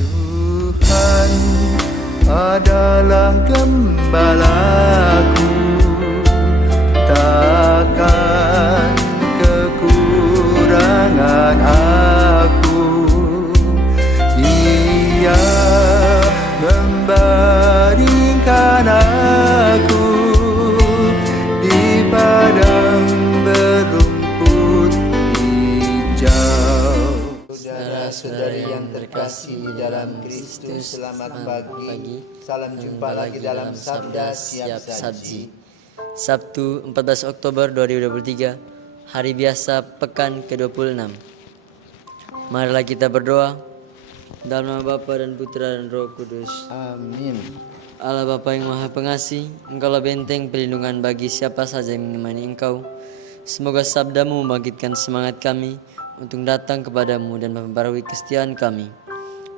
Tuhan adalah gembalaku, takkan kekurangan aku. Ia membaringkan aku di padang berumput hijau. Saudara-saudari yang terkasih dalam Kristus, selamat pagi. Salam jumpa lagi dalam Sabda Siap Saji. Sabtu 14 Oktober 2023, hari biasa pekan ke-26. Marilah kita berdoa. Dalam nama Bapa dan Putra dan Roh Kudus. Amin. Allah Bapa yang Maha Pengasih, Engkaulah benteng perlindungan bagi siapa saja yang menemani Engkau. Semoga sabdamu membangkitkan semangat kami untuk datang kepadamu dan memperbarui kesetiaan kami.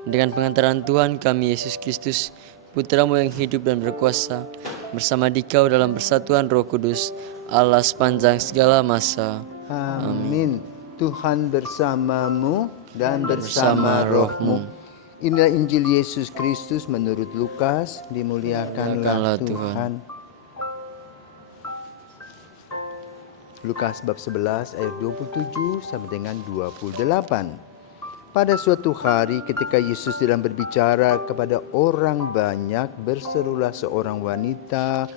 Dengan pengantaran Tuhan kami Yesus Kristus, Putramu yang hidup dan berkuasa, bersama Dikau dalam persatuan Roh Kudus, Allah sepanjang segala masa. Amin. Tuhan bersamamu dan bersama rohmu. Inilah Injil Yesus Kristus menurut Lukas. Dimuliakanlah Tuhan. Lukas bab 11 ayat 27 sampai dengan 28. Pada suatu hari ketika Yesus sedang berbicara kepada orang banyak, berserulah seorang wanita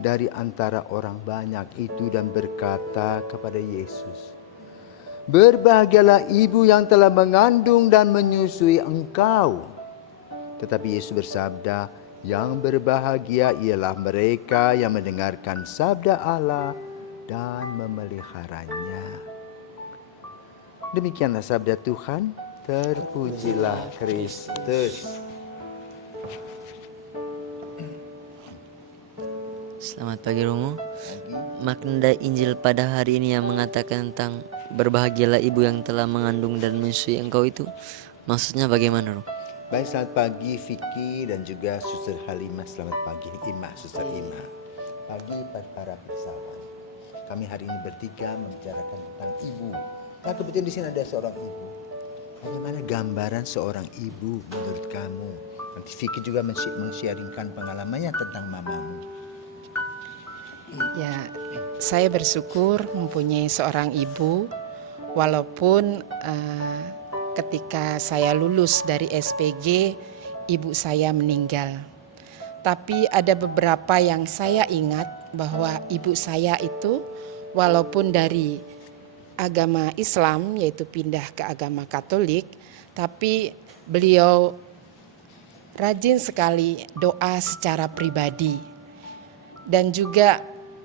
dari antara orang banyak itu dan berkata kepada Yesus, "Berbahagialah ibu yang telah mengandung dan menyusui engkau." Tetapi Yesus bersabda, "Yang berbahagia ialah mereka yang mendengarkan sabda Allah dan memeliharanya." Demikianlah sabda Tuhan. Terpujilah Kristus. Selamat pagi Romo. Makna dari Injil pada hari ini yang mengatakan tentang berbahagialah ibu yang telah mengandung dan menyusui engkau itu, maksudnya bagaimana Romo? Baik, selamat pagi Vicky dan juga Suster Halimah. Selamat pagi Ima, Suster Ima. Pagi para persawan. Kami hari ini bertiga membicarakan tentang ibu. Nah, kebetulan di sini ada seorang ibu. Bagaimana gambaran seorang ibu menurut kamu? Nanti Vicky juga men-sharingkan pengalamannya tentang mamamu. Ya, saya bersyukur mempunyai seorang ibu, walaupun ketika saya lulus dari SPG, ibu saya meninggal. Tapi ada beberapa yang saya ingat bahwa ibu saya itu walaupun dari agama Islam, yaitu pindah ke agama Katolik, tapi beliau rajin sekali doa secara pribadi. Dan juga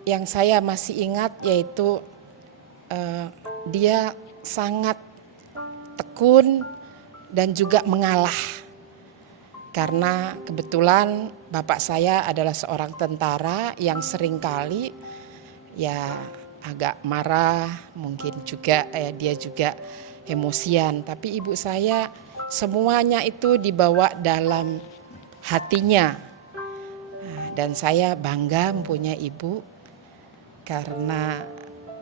yang saya masih ingat yaitu dia sangat tekun dan juga mengalah. Karena kebetulan bapak saya adalah seorang tentara yang seringkali ya agak marah, mungkin juga dia juga emosian. Tapi ibu saya semuanya itu dibawa dalam hatinya. Dan saya bangga mempunyai ibu karena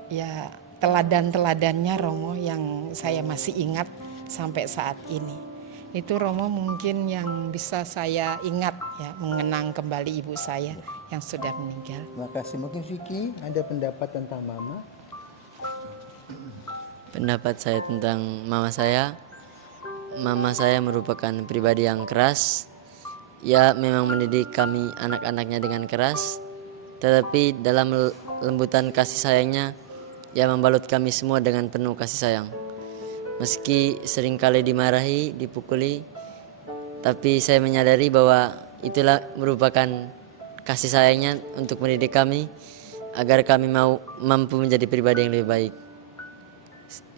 ya teladan-teladannya Romo yang saya masih ingat sampai saat ini. Itu Romo mungkin yang bisa saya ingat ya, mengenang kembali ibu saya yang sudah meninggal. Terima kasih. Mungkin Vicky ada pendapat tentang mama? Pendapat saya tentang mama saya merupakan pribadi yang keras. Ya memang mendidik kami anak-anaknya dengan keras, tetapi dalam lembutan kasih sayangnya, ya membalut kami semua dengan penuh kasih sayang. Meski seringkali dimarahi, dipukuli, tapi saya menyadari bahwa itulah merupakan kasih sayangnya untuk mendidik kami agar kami mampu menjadi pribadi yang lebih baik.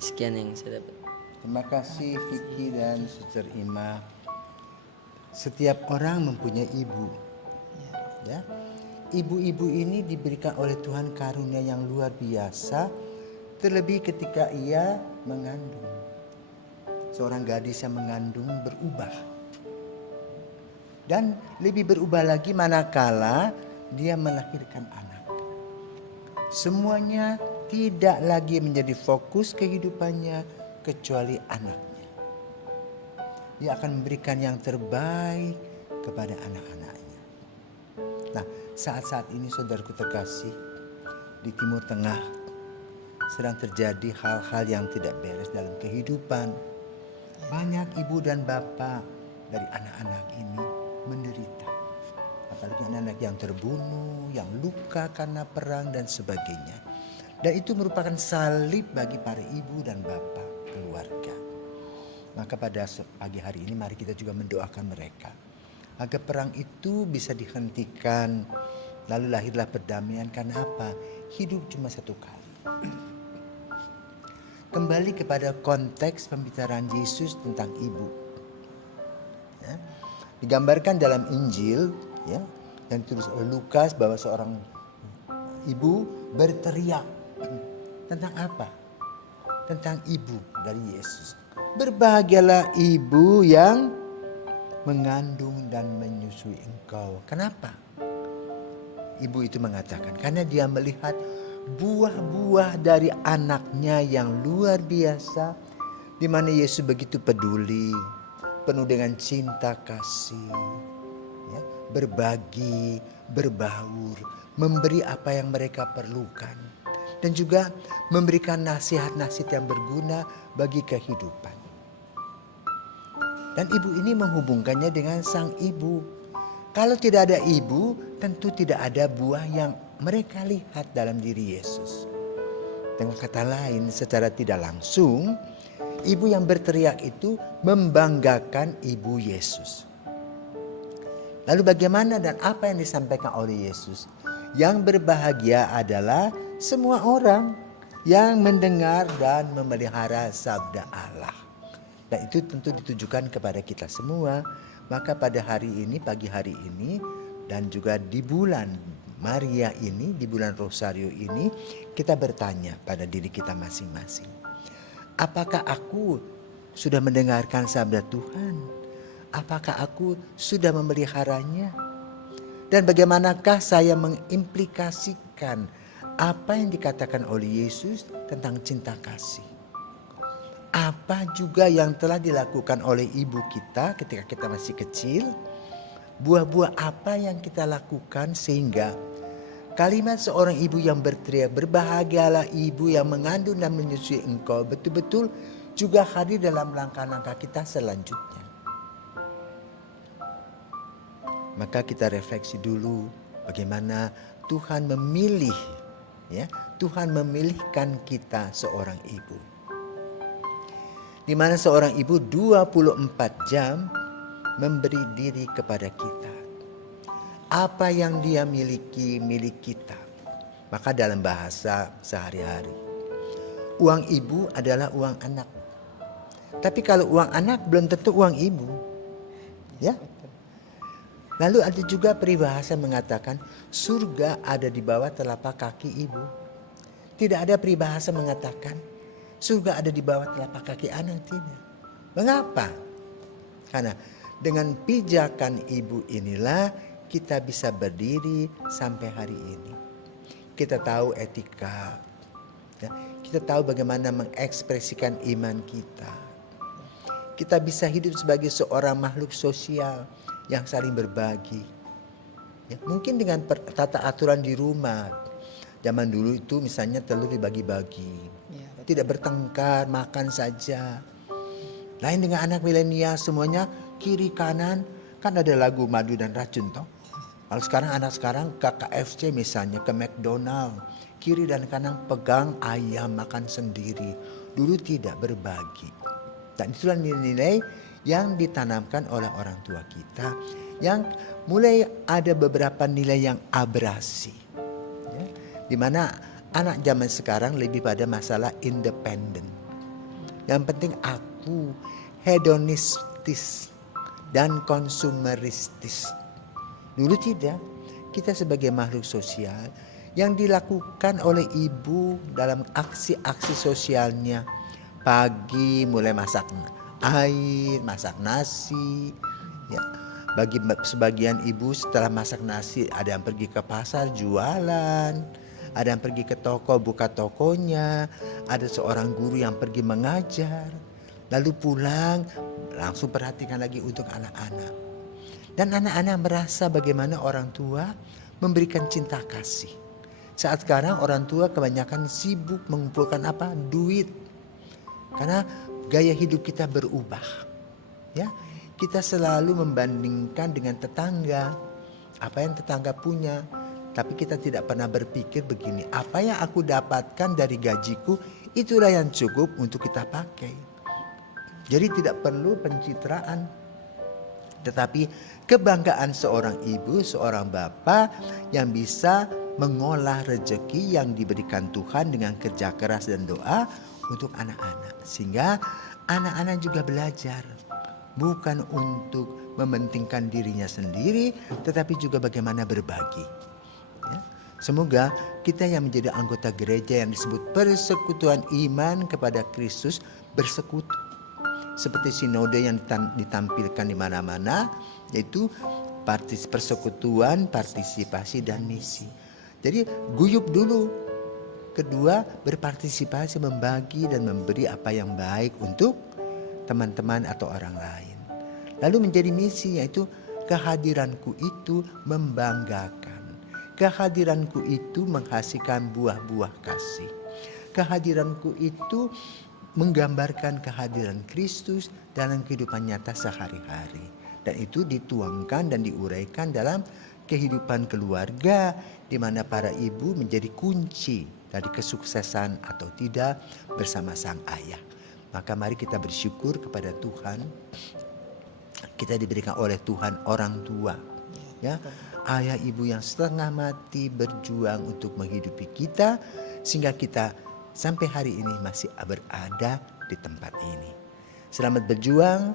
Sekian yang saya dapat. Terima kasih Vicky dan Suster Ima. Setiap orang mempunyai ibu. Ya. Ibu-ibu ini diberikan oleh Tuhan karunia yang luar biasa, terlebih ketika ia mengandung. Seorang gadis yang mengandung berubah. Dan lebih berubah lagi manakala dia melahirkan anak. Semuanya tidak lagi menjadi fokus kehidupannya kecuali anaknya. Dia akan memberikan yang terbaik kepada anak-anaknya. Nah, saat-saat ini saudaraku terkasih, di Timur Tengah sedang terjadi hal-hal yang tidak beres dalam kehidupan. Banyak ibu dan bapak dari anak-anak ini menderita. Apalagi anak-anak yang terbunuh, yang luka karena perang dan sebagainya. Dan itu merupakan salib bagi para ibu dan bapak keluarga. Maka pada pagi hari ini mari kita juga mendoakan mereka agar perang itu bisa dihentikan. Lalu lahirlah perdamaian. Karena apa? Hidup cuma satu kali. Kembali kepada konteks pembicaraan Yesus tentang ibu. Ya, digambarkan dalam Injil, ya, yang ditulis oleh Lukas, bahwa seorang ibu berteriak tentang apa? Tentang ibu dari Yesus. Berbahagialah ibu yang mengandung dan menyusui engkau. Kenapa? Ibu itu mengatakan karena dia melihat buah-buah dari anaknya yang luar biasa, di mana Yesus begitu peduli, penuh dengan cinta kasih, ya, berbagi, berbaur, memberi apa yang mereka perlukan, dan juga memberikan nasihat-nasihat yang berguna bagi kehidupan. Dan ibu ini menghubungkannya dengan sang ibu. Kalau tidak ada ibu, tentu tidak ada buah yang mereka lihat dalam diri Yesus. Dengan kata lain, secara tidak langsung, ibu yang berteriak itu membanggakan ibu Yesus. Lalu bagaimana dan apa yang disampaikan oleh Yesus? Yang berbahagia adalah semua orang yang mendengar dan memelihara sabda Allah. Dan itu tentu ditujukan kepada kita semua. Maka pada hari ini, pagi hari ini, dan juga di bulan Maria ini, di bulan Rosario ini, kita bertanya pada diri kita masing-masing. Apakah aku sudah mendengarkan sabda Tuhan? Apakah aku sudah memeliharanya? Dan bagaimanakah saya mengimplikasikan apa yang dikatakan oleh Yesus tentang cinta kasih? Apa juga yang telah dilakukan oleh ibu kita ketika kita masih kecil? Buah-buah apa yang kita lakukan sehingga kalimat seorang ibu yang berteriak, berbahagialah ibu yang mengandung dan menyusui engkau, betul-betul juga hadir dalam langkah-langkah kita selanjutnya. Maka kita refleksi dulu bagaimana Tuhan memilih, ya, Tuhan memilihkan kita seorang ibu. Di mana seorang ibu 24 jam memberi diri kepada kita. Apa yang dia miliki, milik kita. Maka dalam bahasa sehari-hari, uang ibu adalah uang anak. Tapi kalau uang anak belum tentu uang ibu. Ya. Lalu ada juga peribahasa mengatakan surga ada di bawah telapak kaki ibu. Tidak ada peribahasa mengatakan surga ada di bawah telapak kaki anak, tidak. Mengapa? Karena dengan pijakan ibu inilah kita bisa berdiri sampai hari ini. Kita tahu etika, ya. Kita tahu bagaimana mengekspresikan iman kita. Kita bisa hidup sebagai seorang makhluk sosial yang saling berbagi. Ya, mungkin dengan tata aturan di rumah. Zaman dulu itu misalnya telur dibagi-bagi. Tidak bertengkar, makan saja. Lain dengan anak milenial, semuanya kiri kanan. Kan ada lagu Madu dan Racun toh. Kalau sekarang anak sekarang ke KFC misalnya, ke McDonald, kiri dan kanan pegang ayam makan sendiri. Dulu tidak, berbagi. Dan itulah nilai-nilai yang ditanamkan oleh orang tua kita, yang mulai ada beberapa nilai yang abrasi, ya, di mana anak zaman sekarang lebih pada masalah independen. Yang penting aku, hedonistis dan konsumeristis. Dulu tidak. Kita sebagai makhluk sosial yang dilakukan oleh ibu dalam aksi-aksi sosialnya. Pagi mulai masak air, masak nasi. Ya. Bagi sebagian ibu setelah masak nasi ada yang pergi ke pasar jualan. Ada yang pergi ke toko buka tokonya. Ada seorang guru yang pergi mengajar. Lalu pulang langsung perhatikan lagi untuk anak-anak. Dan anak-anak merasa bagaimana orang tua memberikan cinta kasih. Saat sekarang orang tua kebanyakan sibuk mengumpulkan apa? Duit. Karena gaya hidup kita berubah. Ya, kita selalu membandingkan dengan tetangga. Apa yang tetangga punya. Tapi kita tidak pernah berpikir begini, apa yang aku dapatkan dari gajiku itulah yang cukup untuk kita pakai. Jadi tidak perlu pencitraan. Tetapi kebanggaan seorang ibu, seorang bapak yang bisa mengolah rezeki yang diberikan Tuhan dengan kerja keras dan doa untuk anak-anak. Sehingga anak-anak juga belajar. Bukan untuk mementingkan dirinya sendiri, tetapi juga bagaimana berbagi. Ya. Semoga kita yang menjadi anggota gereja yang disebut persekutuan iman kepada Kristus bersekutu. Seperti sinode yang ditampilkan di mana-mana, yaitu persekutuan, partisipasi, dan misi. Jadi guyup dulu. Kedua, berpartisipasi, membagi dan memberi apa yang baik untuk teman-teman atau orang lain. Lalu menjadi misi, yaitu kehadiranku itu membanggakan. Kehadiranku itu menghasilkan buah-buah kasih. Kehadiranku itu menggambarkan kehadiran Kristus dalam kehidupan nyata sehari-hari. Dan itu dituangkan dan diuraikan dalam kehidupan keluarga, di mana para ibu menjadi kunci dari kesuksesan atau tidak bersama sang ayah. Maka mari kita bersyukur kepada Tuhan. Kita diberikan oleh Tuhan orang tua. Ya, ayah ibu yang setengah mati berjuang untuk menghidupi kita, sehingga kita sampai hari ini masih berada di tempat ini. Selamat berjuang,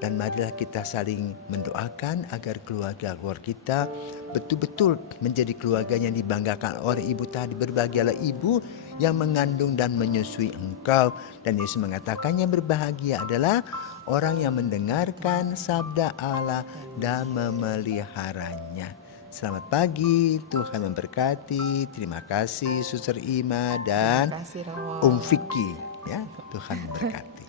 dan marilah kita saling mendoakan agar keluarga kita betul-betul menjadi keluarga yang dibanggakan oleh ibu tadi. Berbahagialah ibu yang mengandung dan menyusui engkau. Dan Yesus mengatakan yang berbahagia adalah orang yang mendengarkan sabda Allah dan memeliharanya. Selamat pagi, Tuhan memberkati. Terima kasih Suster Ima dan Terima kasih, Romo. Vicky. Ya, Tuhan memberkati.